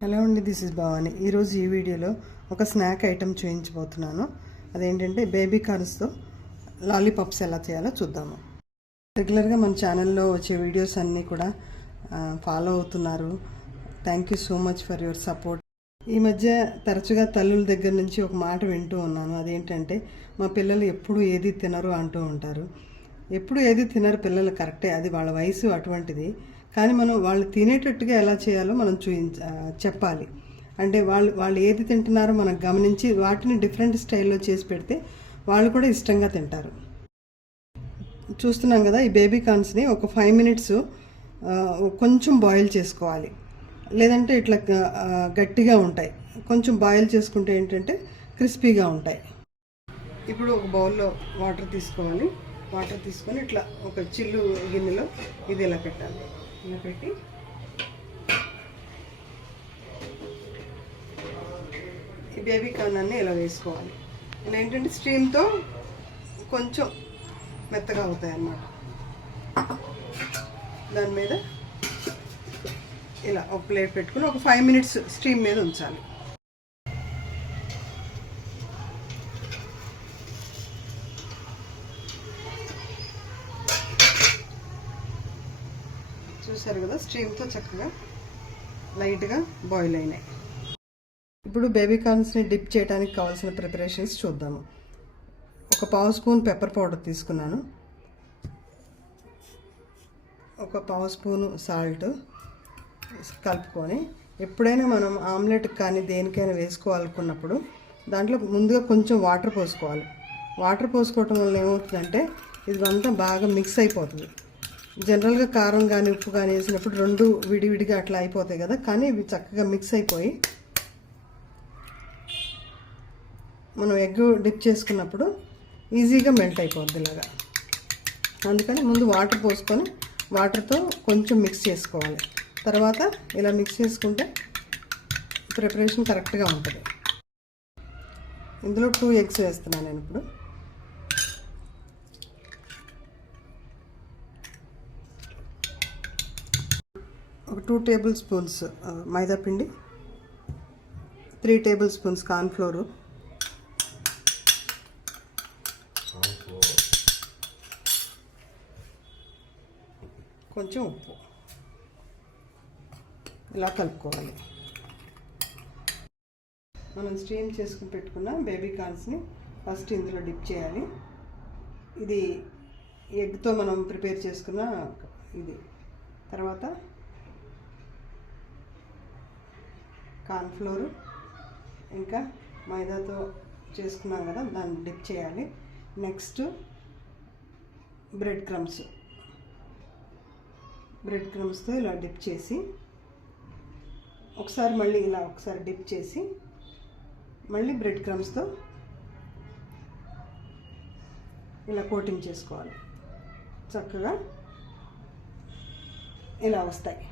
Hello అండి, this is Bhavani. ఈరోజు ఈ వీడియోలో ఒక స్నాక్ ఐటెం చూపించబోతున్నాను. అదేంటంటే బేబీ కార్న్స్తో లాలీపాప్స్ ఎలా చేయాలో చూద్దాము. రెగ్యులర్గా మన ఛానల్లో వచ్చే వీడియోస్ అన్నీ కూడా ఫాలో అవుతున్నారు. Thank you so much for your support. ఈ మధ్య తరచుగా తల్లుల దగ్గర నుంచి ఒక మాట వింటూ ఉన్నాను. అదేంటంటే మా పిల్లలు ఎప్పుడు ఏది తినరు అంటూ ఉంటారు. ఎప్పుడు ఏది తినరు పిల్లలు, కరెక్టే, అది వాళ్ళ వయసు అటువంటిది. కానీ మనం వాళ్ళు తినేటట్టుగా ఎలా చేయాలో మనం చెప్పాలి. అంటే వాళ్ళు ఏది తింటున్నారో మనం గమనించి వాటిని డిఫరెంట్ స్టైల్లో చేసి పెడితే వాళ్ళు కూడా ఇష్టంగా తింటారు. చూస్తున్నాం కదా, ఈ బేబీ కార్న్స్ని ఒక 5 minutes కొంచెం బాయిల్ చేసుకోవాలి. లేదంటే ఇట్లా గట్టిగా ఉంటాయి. కొంచెం బాయిల్ చేసుకుంటే ఏంటంటే క్రిస్పీగా ఉంటాయి. ఇప్పుడు ఒక బౌల్లో వాటర్ తీసుకోవాలి. వాటర్ తీసుకొని ఇట్లా ఒక చిల్లు గిన్నెలో ఇది ఇలా పెట్టాలి. ఇలా పెట్టి ఈ బేబీ కార్న్ అన్నీ ఇలా వేసుకోవాలి. ఇలా ఏంటంటే స్టీమ్తో కొంచెం మెత్తగా అవుతాయి అన్నమాట. దాని మీద ఇలా ఒక ప్లేట్ పెట్టుకుని ఒక 5 minutes స్టీమ్ మీద ఉంచాలి. చూసారు కదా, స్టీమ్తో చక్కగా లైట్గా బాయిల్ అయినాయి. ఇప్పుడు బేబీ కార్న్స్ని డిప్ చేయడానికి కావాల్సిన ప్రిపరేషన్స్ చూద్దాము. ఒక 1/2 స్పూన్ పెప్పర్ పౌడర్ తీసుకున్నాను. ఒక 1/2 స్పూను సాల్ట్ కలుపుకొని, ఎప్పుడైనా మనం ఆమ్లెట్కి కానీ దేనికైనా వేసుకోవాలనుకున్నప్పుడు దాంట్లో ముందుగా కొంచెం వాటర్ పోసుకోవాలి. వాటర్ పోసుకోవటం వల్ల ఏమవుతుందంటే ఇది అంతా బాగా మిక్స్ అయిపోతుంది. జనరల్గా కారం కానీ ఉప్పు కానీ వేసినప్పుడు రెండు విడివిడిగా అట్లా అయిపోతాయి కదా, కానీ ఇవి చక్కగా మిక్స్ అయిపోయి మనం ఎగ్ డిప్ చేసుకున్నప్పుడు ఈజీగా మెల్ట్ అయిపోద్ది ఇలాగా. అందుకని ముందు వాటర్ పోసుకొని వాటర్తో కొంచెం మిక్స్ చేసుకోవాలి. తర్వాత ఇలా మిక్స్ చేసుకుంటే ప్రిపరేషన్ కరెక్ట్గా ఉంటుంది. ఇందులో 2 eggs వేస్తున్నాను నేను ఇప్పుడు. ఒక 2 tablespoons మైదా పిండి, 3 tablespoons కార్న్ఫ్లోరు, కొంచెం ఉప్పు, ఇలా కలుపుకోవాలి. మనం స్టీమ్ చేసుకుని పెట్టుకున్న బేబీ కార్న్స్ని ఫస్ట్ ఇందులో డిప్ చేయాలి. ఇది ఎగ్తో మనం ప్రిపేర్ చేసుకున్న ఇది. తర్వాత కార్న్ఫ్లోరు ఇంకా మైదాతో చేసుకున్నాం కదా, దాన్ని డిప్ చేయాలి. నెక్స్ట్ బ్రెడ్ క్రమ్స్తో ఇలా డిప్ చేసి ఒకసారి మళ్ళీ ఇలా ఒకసారి డిప్ చేసి మళ్ళీ బ్రెడ్ క్రమ్స్తో ఇలా కోటింగ్ చేసుకోవాలి. చక్కగా ఇలా వస్తాయి.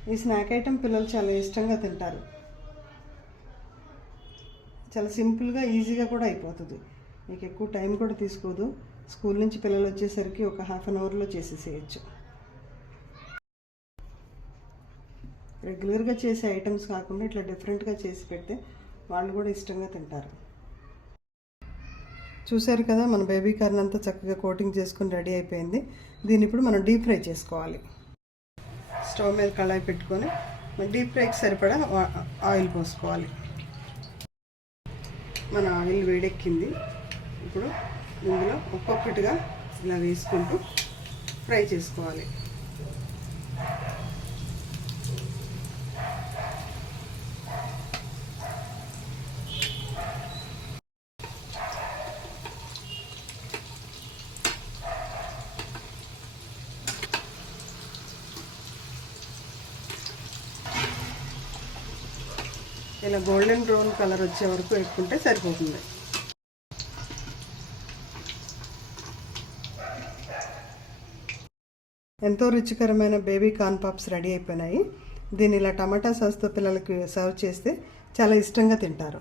ఈ స్నాక్ ఐటెం పిల్లలు చాలా ఇష్టంగా తింటారు. చాలా సింపుల్గా ఈజీగా కూడా అయిపోతుంది. మీకు ఎక్కువ టైం కూడా తీసుకోదు. స్కూల్ నుంచి పిల్లలు వచ్చేసరికి ఒక 1/2 hourలో చేసేసేయచ్చు. రెగ్యులర్గా చేసే ఐటమ్స్ కాకుండా ఇట్లా డిఫరెంట్గా చేసి పెడితే వాళ్ళు కూడా ఇష్టంగా తింటారు. చూసారు కదా, మన బేబీ కార్న్ అంతా చక్కగా కోటింగ్ చేసుకుని రెడీ అయిపోయింది. దీన్ని ఇప్పుడు మనం డీప్ ఫ్రై చేసుకోవాలి. స్టవ్ మీద కళాయి పెట్టుకొని డీప్ ఫ్రైకి సరిపడా ఆయిల్ పోసుకోవాలి. మన ఆయిల్ వేడెక్కింది. ఇప్పుడు ఇందులో ఒక్కొక్కటిగా ఇలా వేసుకుంటూ ఫ్రై చేసుకోవాలి. ఇలా గోల్డెన్ బ్రౌన్ కలర్ వచ్చే వరకు వేసుకుంటే సరిపోతుంది. ఎంతో రుచికరమైన బేబీ కార్న్ పాప్స్ రెడీ అయిపోయినాయి. దీన్ని ఇలా టమాటా సాస్తో పిల్లలకి సర్వ్ చేస్తే చాలా ఇష్టంగా తింటారు.